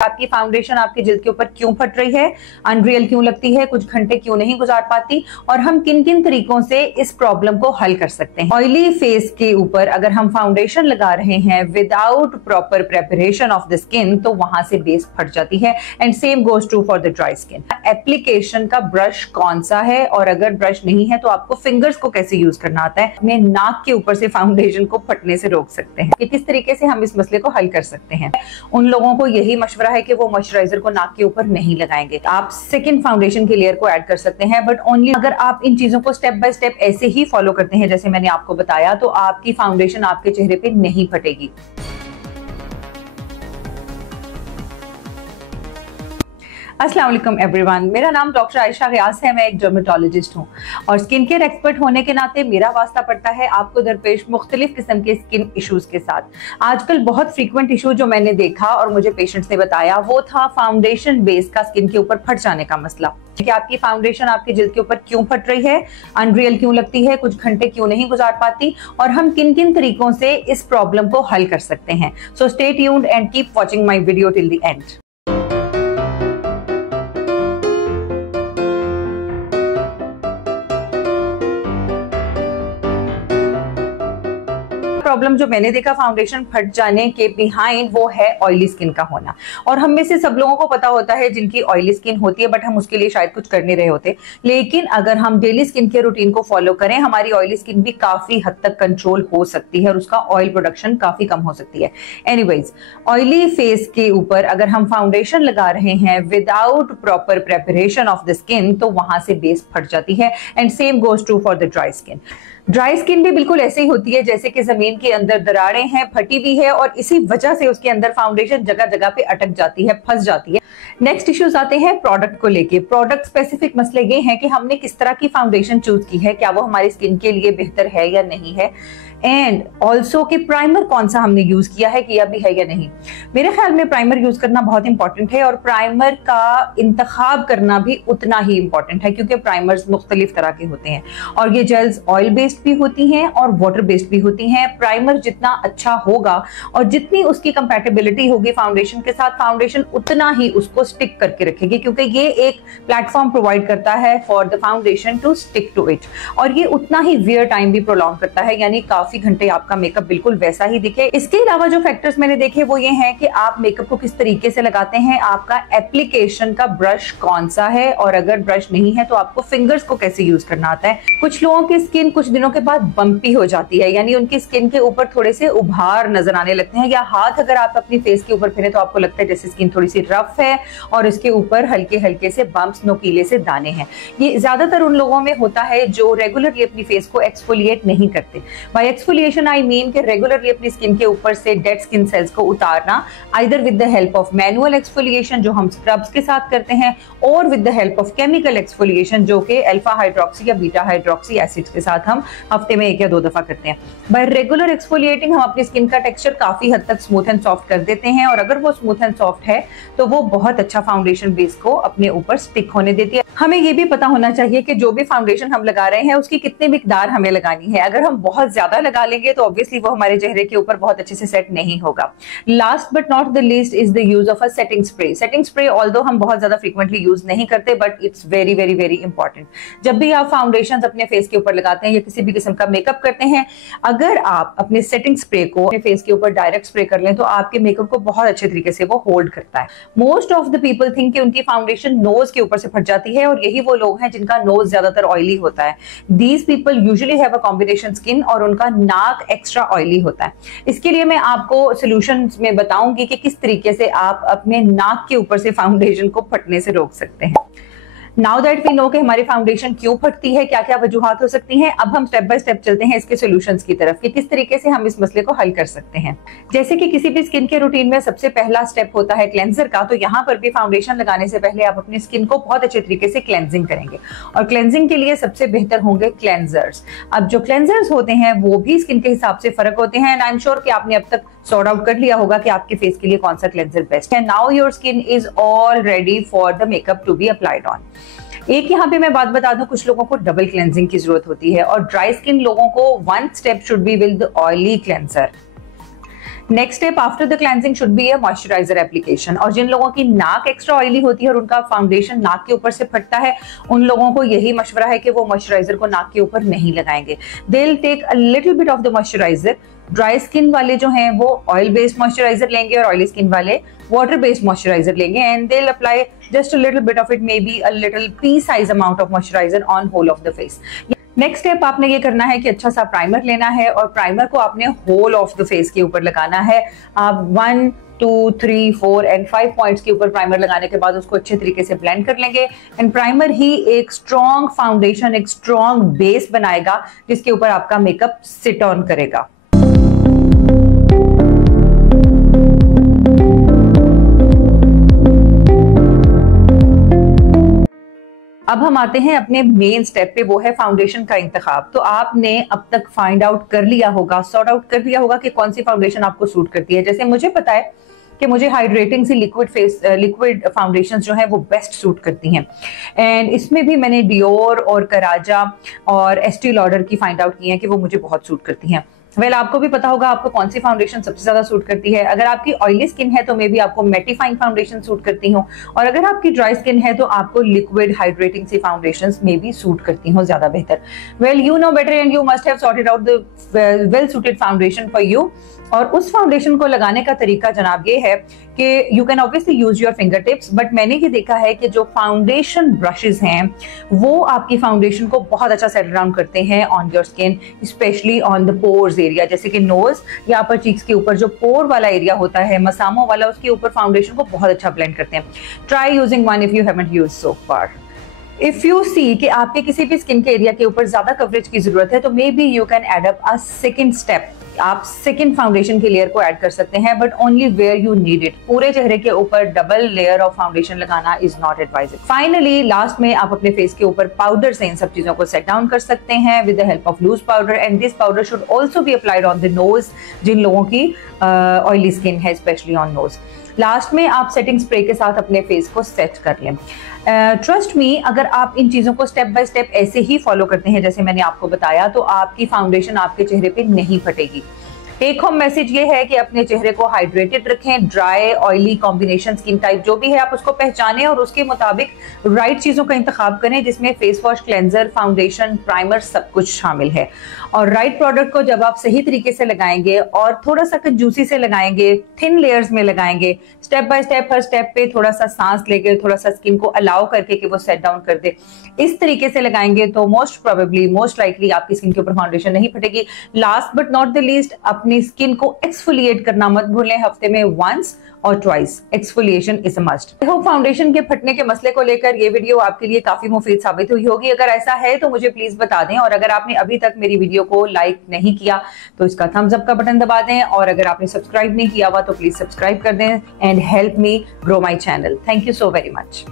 आपकी फाउंडेशन आपकी जिल्द के ऊपर क्यों फट रही है, अनरियल क्यों लगती है, कुछ घंटे क्यों नहीं गुजार पाती, और हम किन किन तरीकों से इस प्रॉब्लम को हल कर सकते हैं। ऑयली फेस के ऊपर अगर हम फाउंडेशन लगा रहे हैं without proper preparation of the skin तो वहां से बेस फट जाती है। And same goes true for the dry skin. Application का ब्रश कौन सा है, और अगर ब्रश नहीं है तो आपको फिंगर्स को कैसे यूज करना आता है, अपने नाक के ऊपर से फाउंडेशन को फटने से रोक सकते हैं कि किस तरीके से हम इस मसले को हल कर सकते हैं। उन लोगों को यही मशवरा है कि वो मॉइस्चराइजर को नाक के ऊपर नहीं लगाएंगे। आप सेकंड फाउंडेशन की लेयर को ऐड कर सकते हैं, बट ओनली अगर आप इन चीजों को स्टेप बाय स्टेप ऐसे ही फॉलो करते हैं जैसे मैंने आपको बताया, तो आपकी फाउंडेशन आपके चेहरे पे नहीं फटेगी। अस्सलाम वालेकुम एवरीवन, मेरा नाम डॉक्टर आयशा गयास है। मैं एक डर्मेटोलॉजिस्ट हूँ और स्किन केयर एक्सपर्ट होने के नाते मेरा वास्ता पड़ता है आपको दरपेश मुख्तलिफ किस्म के स्किन इश्यूज के साथ। आजकल बहुत फ्रीक्वेंट इशू जो मैंने देखा और मुझे पेशेंट्स ने बताया वो था फाउंडेशन बेस का स्किन के ऊपर फट जाने का मसला कि आपकी फाउंडेशन आपकी जिल्द के ऊपर क्यों फट रही है, अनरियल क्यों लगती है, कुछ घंटे क्यों नहीं गुजार पाती, और हम किन किन तरीकों से इस प्रॉब्लम को हल कर सकते हैं। So stay tuned and keep watching my video till the end. Problem जो मैंने देखा फाउंडेशन फट जाने के बिहाइंड वो है ऑयली स्किन का होना। और हम में से सब लोगों को पता होता है जिनकी ऑयली स्किन होती है, बट हम उसके लिए शायद कुछ कर नहीं रहे होते। लेकिन अगर हम डेली स्किन केयर रूटीन को फॉलो करें हमारी ऑयली स्किन भी काफी हद तक कंट्रोल हो सकती है और उसका ऑयल प्रोडक्शन काफी कम हो सकती है। एनीवेज, ऑयली फेस के ऊपर अगर हम फाउंडेशन लगा रहे हैं without proper preparation of the skin तो वहां से बेस फट जाती है। And same goes true for the dry skin. Dry skin भी बिल्कुल ऐसे ही होती है जैसे कि जमीन के अंदर दरारें हैं, फटी भी है, और इसी वजह से उसके अंदर फाउंडेशन जगह जगह पे अटक जाती है, फंस जाती है। नेक्स्ट इश्यूज आते हैं प्रोडक्ट को लेके। प्रोडक्ट स्पेसिफिक मसले ये हैं कि हमने किस तरह की फाउंडेशन चूज की है, क्या वो हमारी स्किन के लिए बेहतर है या नहीं है, एंड ऑल्सो कि प्राइमर कौन सा हमने यूज किया है, किया भी है या नहीं। मेरे ख्याल में प्राइमर यूज करना बहुत इंपॉर्टेंट है और प्राइमर का इंतखाब करना भी उतना ही इंपॉर्टेंट है क्योंकि प्राइमर्स मुख्तलिफ तरह के होते हैं और ये जेल्स ऑयल बेस्ड भी होती हैं और वाटर बेस्ड भी होती हैं। प्राइमर जितना अच्छा होगा और जितनी उसकी कंपैटिबिलिटी होगी फाउंडेशन के साथ, फाउंडेशन उतना ही उसको स्टिक करके रखेगी क्योंकि ये एक प्लेटफॉर्म प्रोवाइड करता है for the foundation to stick to it, और ये उतना ही वियर टाइम भी प्रोलॉन्ग करता है, यानी काफी घंटे आपका मेकअप बिल्कुल वैसा ही दिखे। इसके अलावा जो फैक्टर्स मैंने देखे वो ये हैं कि आप मेकअप को किस तरीके से लगाते हैं, आपका एप्लीकेशन का ब्रश कौन सा है, और अगर ब्रश नहीं है तो आपको फिंगर्स को कैसे यूज करना आता है। कुछ लोगों की स्किन कुछ दिनों के बाद बम्पी हो जाती है, यानी उनकी स्किन के ऊपर थोड़े से उभार नजर आने लगते हैं, या हाथ अगर आप अपनी फेस के ऊपर फिरें तो आपको लगता है जैसे स्किन थोड़ी सी रफ है और इसके ऊपर हल्के हल्के से बम्प्स, नोकीले से दाने हैं। ये ज्यादातर उन लोगों में होता है जो रेगुलरली अपनी फेस को एक्सफोलिएट नहीं करते। बाय एक्सफोलिएशन आई मीन कि रेगुलरली अपनी स्किन के ऊपर से डेड स्किन सेल्स को उतारना, either with the help of manual exfoliation जो हम स्क्रब्स के साथ करते हैं, और with the help of chemical exfoliation जो कि अल्फा हाइड्रोक्सी या बीटा हाइड्रोक्सी एसिड्स के साथ हम हफ्ते में 1 या 2 दफा करते हैं। बाय रेगुलर एक्सफोलिएटिंग हम अपनी स्किन का टेक्सचर काफी हद तक स्मूथ एंड सॉफ्ट कर देते हैं, और अगर वो स्मूथ एंड सॉफ्ट है तो वो बहुत अच्छा फाउंडेशन बेस को अपने ऊपर स्टिक होने देती है। हमें ये भी पता होना चाहिए कि जो भी फाउंडेशन हम लगा रहे हैं उसकी कितनी मिकदार हमें लगानी है। अगर हम बहुत ज्यादा लगा लेंगे तो ऑब्वियसली वो हमारे चेहरे के ऊपर बहुत अच्छे से सेट नहीं होगा। Last but not the least is the use of a setting spray. Setting spray although हम बहुत ज्यादा फ्रीक्वेंटली यूज नहीं करते, but it's very very very important. जब भी आप फाउंडेशन अपने फेस के ऊपर लगाते हैं या किसी भी किस्म का मेकअप करते हैं, अगर आप अपने सेटिंग स्प्रे को अपने फेस के ऊपर डायरेक्ट स्प्रे कर लें तो आपके मेकअप को बहुत अच्छे तरीके से वो होल्ड करता है। Most of the people think कि उनकी फाउंडेशन नोज के ऊपर से फट जाती है, और यही वो लोग हैं जिनका नोज ज्यादातर ऑयली होता है। These people usually have a combination skin और उनका नाक एक्स्ट्रा ऑयली होता है। इसके लिए मैं आपको सॉल्यूशंस में बताऊंगी कि किस तरीके से आप अपने नाक के ऊपर से फाउंडेशन को फटने से रोक सकते हैं। नाउ दैट वी नो कि हमारी फाउंडेशन क्यों फटती है, क्या क्या वजूहात हो सकती हैं, अब हम स्टेप बाय स्टेप चलते हैं इसके सॉल्यूशंस की तरफ कि किस तरीके से हम इस मसले को हल कर सकते हैं। जैसे कि किसी भी स्किन के रूटीन में सबसे पहला स्टेप होता है क्लेंजर का, तो यहाँ पर भी फाउंडेशन लगाने से पहले आप अपनी स्किन को बहुत अच्छे तरीके से क्लेंजिंग करेंगे, और क्लेंजिंग के लिए सबसे बेहतर होंगे क्लेंजर्स। अब जो क्लेंजर्स होते हैं वो भी स्किन के हिसाब से फर्क होते हैं, एंड आई एम श्योर कि आपने अब तक सॉर्ट आउट कर लिया होगा कि आपके फेस के लिए कौन सा क्लेंजर बेस्ट है। Now your skin is all ready for the makeup to be applied on. एक यहाँ पे मैं बात बता दूं, कुछ लोगों को डबल क्लेंजिंग की जरूरत होती है, और ड्राई स्किन लोगों को 1 step should be with oily cleanser. Next step after the cleansing should be a moisturiser application. और जिन लोगों की नाक एक्स्ट्रा ऑयली होती है और उनका फाउंडेशन नाक के ऊपर से फटता है, उन लोगों को यही मशवरा है कि वो मॉइस्चराइजर को नाक के ऊपर नहीं लगाएंगे। They will take a little bit of the moisturiser. Dry skin वाले जो हैं वो ऑयल बेस्ड मॉइस्चराइजर लेंगे और ऑयली स्किन वाले वाटर बेस्ड मॉइस्चराइजर लेंगे, and they will apply just a little bit of it, maybe a little pea size amount of moisturiser on whole of the face. Next step आपने ये करना है कि अच्छा सा primer लेना है और प्राइमर को आपने होल ऑफ द फेस के ऊपर लगाना है। आप 1, 2, 3, 4 एंड 5 पॉइंट्स के ऊपर प्राइमर लगाने के बाद उसको अच्छे तरीके से ब्लेंड कर लेंगे, एंड प्राइमर ही एक स्ट्रॉन्ग फाउंडेशन, एक स्ट्रॉन्ग बेस बनाएगा जिसके ऊपर आपका मेकअप सिट ऑन करेगा। अब हम आते हैं अपने मेन स्टेप पे, वो है फाउंडेशन का इंतखाब। तो आपने अब तक फाइंड आउट कर लिया होगा, सॉर्ट आउट कर लिया होगा कि कौन सी फाउंडेशन आपको सूट करती है। जैसे मुझे पता है कि मुझे हाइड्रेटिंग सी लिक्विड फाउंडेशंस जो है वो बेस्ट सूट करती हैं, एंड इसमें भी मैंने डियोर और कराजा और एस्टी लॉडर की फाइंड आउट की है कि वो मुझे बहुत सूट करती हैं। आपको भी पता होगा आपको कौन सी फाउंडेशन सबसे ज्यादा सूट करती है। अगर आपकी ऑयली स्किन है तो मे बी आपको मैटिफाइंग फाउंडेशन सूट करती हो, और अगर आपकी ड्राई स्किन है तो आपको लिक्विड हाइड्रेटिंग सी फाउंडेशंस में भी सूट करती हो ज्यादा बेहतर। You know better and you must have sorted out the well suited foundation for you. और उस फाउंडेशन को लगाने का तरीका जनाब ये है कि you can obviously use your finger tips, but मैंने ये देखा है कि जो फाउंडेशन ब्रशेस हैं वो आपकी फाउंडेशन को बहुत अच्छा सेटल डाउन करते हैं on your skin, specially on the pores area, जैसे कि नोज या अपर चीक्स के ऊपर जो पोर वाला एरिया होता है, मसामों वाला, उसके ऊपर फाउंडेशन को बहुत अच्छा ब्लेंड करते हैं। Try using one if you haven't used so far. If you see कि आपके किसी भी स्किन के एरिया के ऊपर ज्यादा कवरेज की जरूरत है तो maybe you can add up a second step. आप सेकेंड फाउंडेशन के लेयर को ऐड कर सकते हैं, but only where you need it. पूरे चेहरे के ऊपर डबल लेयर ऑफ फाउंडेशन लगाना is not advisable. Finally last में आप अपने फेस के ऊपर पाउडर से इन सब चीजों को सेट डाउन कर सकते हैं with the help of loose powder, and this powder should also be applied on the nose, जिन लोगों की ऑयली स्किन है, स्पेशली ऑन नोज। लास्ट में आप सेटिंग स्प्रे के साथ अपने फेस को सेट कर लें। ट्रस्ट मी, अगर आप इन चीजों को स्टेप बाय स्टेप ऐसे ही फॉलो करते हैं जैसे मैंने आपको बताया, तो आपकी फाउंडेशन आपके चेहरे पे नहीं फटेगी। टेक होम मैसेज ये है कि अपने चेहरे को हाइड्रेटेड रखें। Dry oily combination skin type जो भी है आप उसको पहचानें और उसके मुताबिक राइट चीजों का इंतखाब करें, जिसमें face wash, cleanser, foundation, primer सब कुछ शामिल है। और राइट प्रोडक्ट को जब आप सही तरीके से लगाएंगे और थोड़ा सा कंजूसी से लगाएंगे, थिन लेयर्स में लगाएंगे, step by step, her step पे थोड़ा सा सांस लेके, थोड़ा सा स्किन को अलाउ करके कि वो सेट डाउन कर दे, इस तरीके से लगाएंगे तो मोस्ट प्रोबेबली, मोस्ट लाइकली आपकी स्किन के ऊपर फाउंडेशन नहीं फटेगी। Last but not the least, अपनी स्किन को एक्सफोलिएट करना मत भूलें। हफ्ते में वंस और twice exfoliation is a must. I hope foundation के फटने के मसले को लेकर ये वीडियो आपके लिए काफी मुफीद साबित हुई होगी। अगर ऐसा है तो मुझे प्लीज बता दें, और अगर आपने अभी तक मेरी वीडियो को लाइक नहीं किया तो इसका थम्स अप का बटन दबा दें, और अगर आपने सब्सक्राइब नहीं किया हुआ तो प्लीज सब्सक्राइब कर दें and help me grow my channel. Thank you so very much.